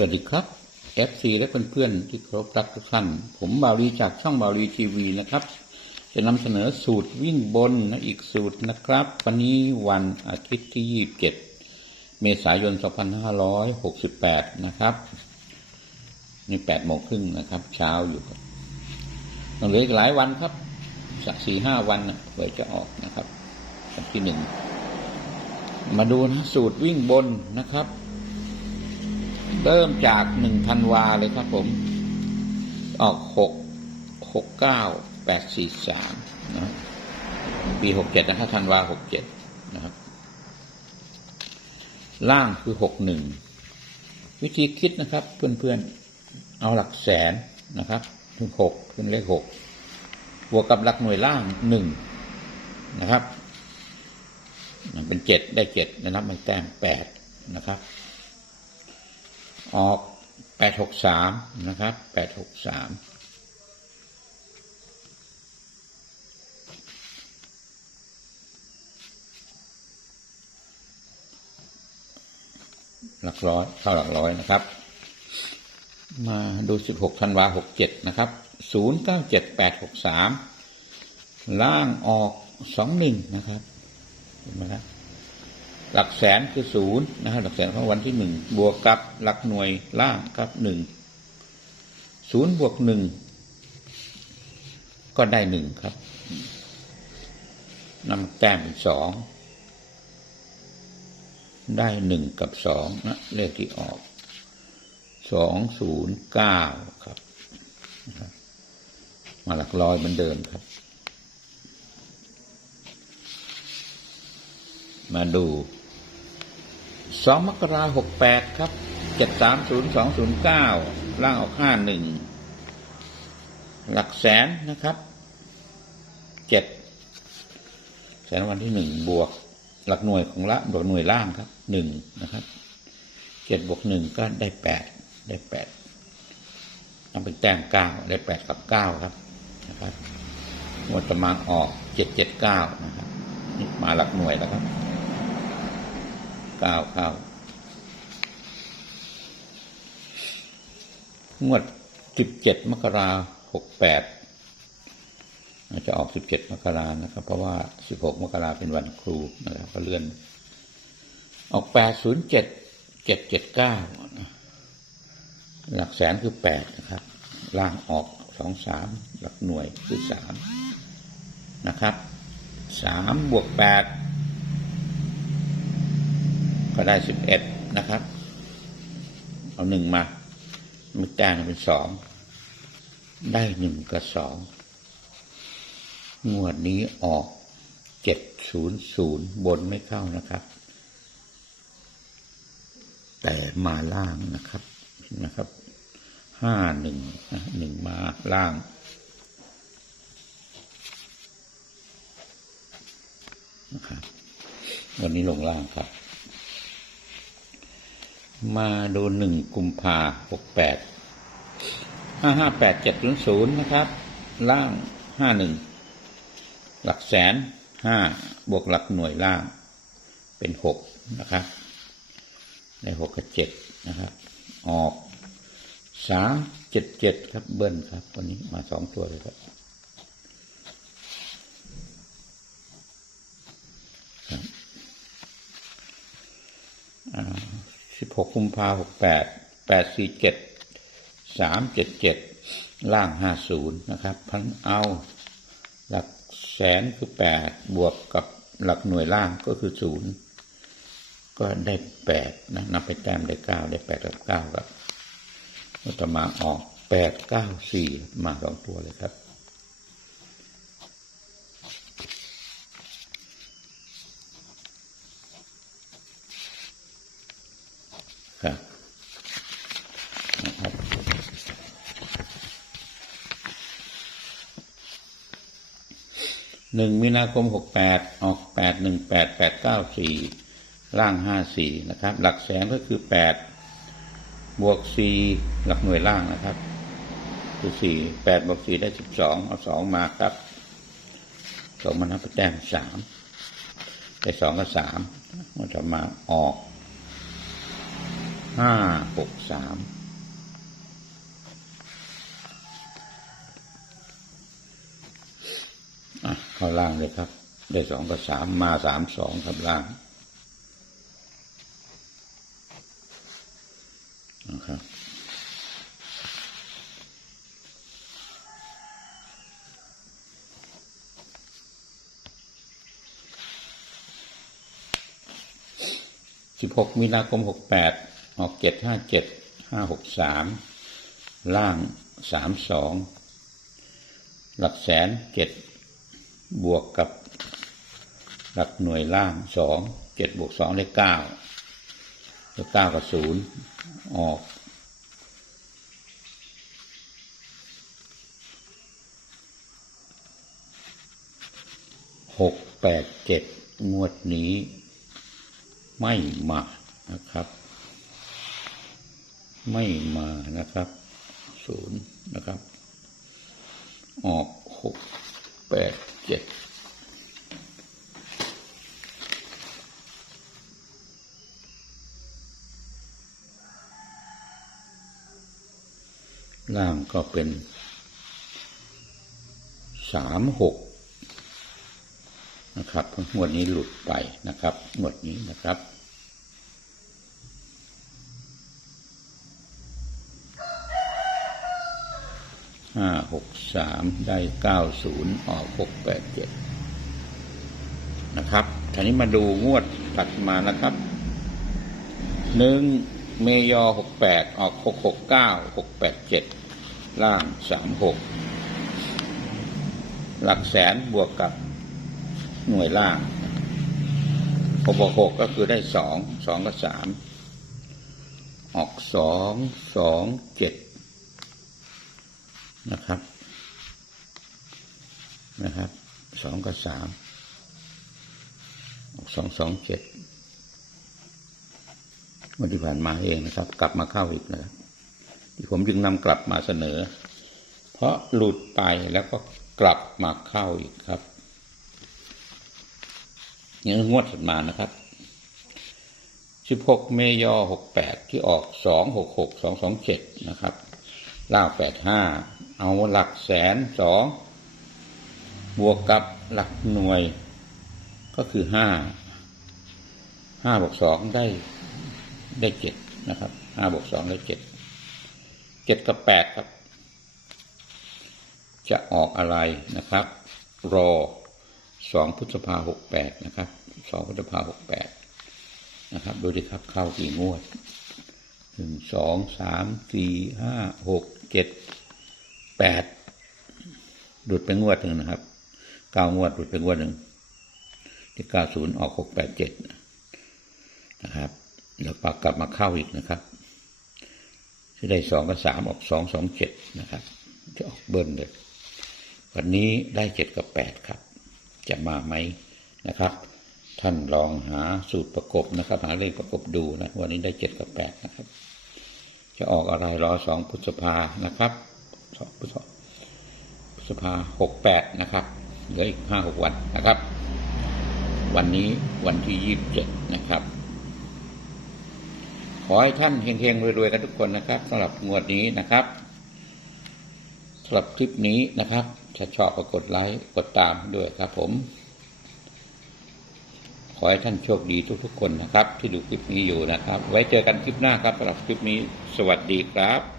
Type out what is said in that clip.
สวัสดีครับ FC และเพื่อนๆที่เคารพรักทุกท่าน ผมบาวรีจากช่องบาวรีทีวีนะครับ จะนำเสนอสูตรวิ่งบนนะอีกสูตรนะครับ วันนี้วันอาทิตย์ที่ 27 เมษายน 2568 นะครับนี่8โมงครึ่งนะครับ เช้าอยู่ครับยังเหลืออีกหลายวันครับสักสี่ห้าวันนะเพื่อจะออกนะครับวันที่หนึ่งมาดูนะสูตรวิ่งบนนะครับ เริ่มจากหนึ่งธันวาเลยครับผม ออกหกหกเก้าแปดสี่สามนะปีหกเจ็ดนะครับธันวาหกเจ็ดนะครับ ล่างคือหกหนึ่งวิธีคิดนะครับ เพื่อนๆ เอาหลักแสนนะครับ ถึงหกเป็นเลขหกบวกกับหลักหน่วยล่างหนึ่งนะครับมันเป็นเจ็ดได้เจ็ดนะครับไม่แต้มแปดนะครับ ออกแปดหกสามนะครับแปดหกสามหลักร้อยเข้าหลักร้อยนะครับ มาดูสิบหกธันวาหกเจ็ดนะครับศูนย์เก้าเจ็ดแปดหกสามล่างออกสองหนึ่งนะครับเห็นไหมครับ หลักแสนคือศูนย์นะครับหลักแสนของวันที่หนึ่งบวกกับหลักหน่วยล่างกับหนึ่งศูนย์บวกหนึ่งก็ได้หนึ่งครับนำแต้มเป็นสองได้หนึ่งกับสองนะเลขที่ออกสองศูนย์เก้าครับ มาหลักร้อยเหมือนเดิมครับ มาดู สองมกราหกแปดครับเจ็ดสามศูนย์สองศูนย์เก้าล่างออกห้าหนึ่งหลักแสนนะครับเจ็ดแสนวันที่หนึ่งบวก หลักหน่วยของละบวกหน่วยล่างครับหนึ่งนะครับเจ็ดบวกหนึ่งก็ได้แปดได้แปดทำเป็นแต้มเก้าได้แปดกับเก้าครับนะครับงวดประมาณออกเจ็ดเจ็ดเก้านะครับมาหลักหน่วยแล้วครับ เก้าเข้างวดสิบเจ็ดมกราหกแปดจะออกสิบเจ็ดมกรานะครับ เพราะว่าสิบหกมกราเป็นวันครูนะครับ ก็เลื่อน ออกแปดศูนย์เจ็ดเจ็ดเจ็ดเก้าหลักแสนคือแปดนะครับ ล่างออกสองสามหลักหน่วยคือสามนะครับสามบวกแปด ก็ได้สิบเอ็ดนะครับ เอาหนึ่งมาม่แต้มเป็นสองได้หนึ่งกับสองงวดนี้ออกเจ็ดศูนย์ศูนย์บนไม่เข้านะครับ แต่มาล่างนะครับนะครับห้าหนึ่งหนึ่งมาล่างนะครับวันนี้ลงล่างครับ มาดูหนึ่งกุมภาหกแปดห้าห้าแปดเจ็ดศูนย์ศูนย์นะครับ ล่างห้าหนึ่งหลักแสนห้าบวกหลักหน่วยล่างเป็นหกนะครับ ได้หกกับเจ็ดนะครับ ออกสามเจ็ดเจ็ดครับเบิ้ลครับ วันนี้มาสองตัวเลยครับ สิบหกกุมภาหกแปดแปดสี่เจ็ดสามเจ็ดเจ็ดล่างห้าศูนย์นะครับ พันเอา หลักแสนคือแปดบวกกับหลักหน่วยล่างก็คือศูนย์ก็ได้แปดนะนับไปแต้มได้เก้าได้แปดกับเก้าครับอุตมาออกแปดเก้าสี่มาสองตัวเลยครับ ครับหนึ่งมีนาคมหกแปดออกแปดหนึ่งแปดแปดเก้าสี่ล่างห้าสี่นะครับ หลักแสนก็คือแปดบวกสี่หลักหน่วยล่างนะครับ คือสี่แปดบวกสี่ได้สิบสองเอาสองมาครับสองมานับไปแต้มสามได้สองกับสามมันจะมาออก ห้าหกสามอะเข้าล่างเลยครับ ได้สองกับสามมาสามสองครับล่างนะครับสิบหกมีนาคมหกแปด ออกเจ็ดห้าเจ็ดห้าหกสามล่างสามสองหลักแสนเจ็ดบวกกับหลักหน่วยล่างสองเจ็ดบวกสองได้เก้าได้เก้ากับศูนย์ออกหกแปดเจ็ดงวดนี้ไม่มานะครับ ไม่มานะครับศูนย์นะครับ ออกหกแปดเจ็ดล่างก็เป็นสามหกนะครับงวดนี้หลุดไปนะครับงวดนี้นะครับ ห้าหกสามได้เก้าศูนย์ออกหกแปดเจ็ดนะครับทีนี้มาดูงวดถัดมานะครับหนึ่งเมยอหกแปดออกหกหกเก้าหกแปดเจ็ดล่างสามหกหลักแสนบวกกับหน่วยล่างหกบวกหกก็คือได้สองสองกับสามออกสองสองเจ็ด นะครับนะครับสองกับสามสองสองเจ็ดวันที่ผ่านมาเองนะครับ กลับมาเข้าอีกนะครับที่ผมจึงนำกลับมาเสนอ เพราะหลุดไปแล้วก็กลับมาเข้าอีกครับนี่งวดถัดมานะครับสิบหกเมยอหกแปดที่ออกสองหกหกสองสองเจ็ดนะครับล่าแปดห้า เอาหลักแสนสองบวกกับหลักหน่วย ก็คือห้าห้าบวกสองได้ได้เจ็ดนะครับห้าบวกสองได้เจ็ดเจ็ดกับแปดครับ จะออกอะไรนะครับ รอสองพฤษภาหกแปดนะครับสองพฤษภาหกแปดนะครับดูดิครับเข้ากี่งวดหนึ่งสองสามสี่ห้าหกเจ็ด แปดหลุดไปงวดหนึ่งนะครับเก้างวดหลุดไปงวดหนึ่งที่เก้าศูนย์ออกหกแปดเจ็ดนะครับแล้วปากกลับมาเข้าอีกนะครับที่ได้สองกับสามออกสองสองเจ็ดนะครับ จะออกเบิ้ลเลย วันนี้ได้เจ็ดกับแปดครับ จะมาไหมนะครับ ท่านลองหาสูตรประกบนะครับ หาเลขประกบดูนะ วันนี้ได้เจ็ดกับแปดนะครับ จะออกอะไรรอสองพฤษภานะครับ พฤษพฤษภาหกแปดนะครับ เหลืออีกห้าหกวันนะครับ วันนี้วันที่ยี่สิบเจ็ดนะครับ ขอให้ท่านเฮงๆรวยๆกันทุกคนนะครับสำหรับงวดนี้นะครับสำหรับคลิปนี้นะครับถ้าชอบก็กดไลค์กดตามด้วยครับผม ขอให้ท่านโชคดีทุกๆคนนะครับ ที่ดูคลิปนี้อยู่นะครับ ไว้เจอกันคลิปหน้าครับสำหรับคลิปนี้ สวัสดีครับ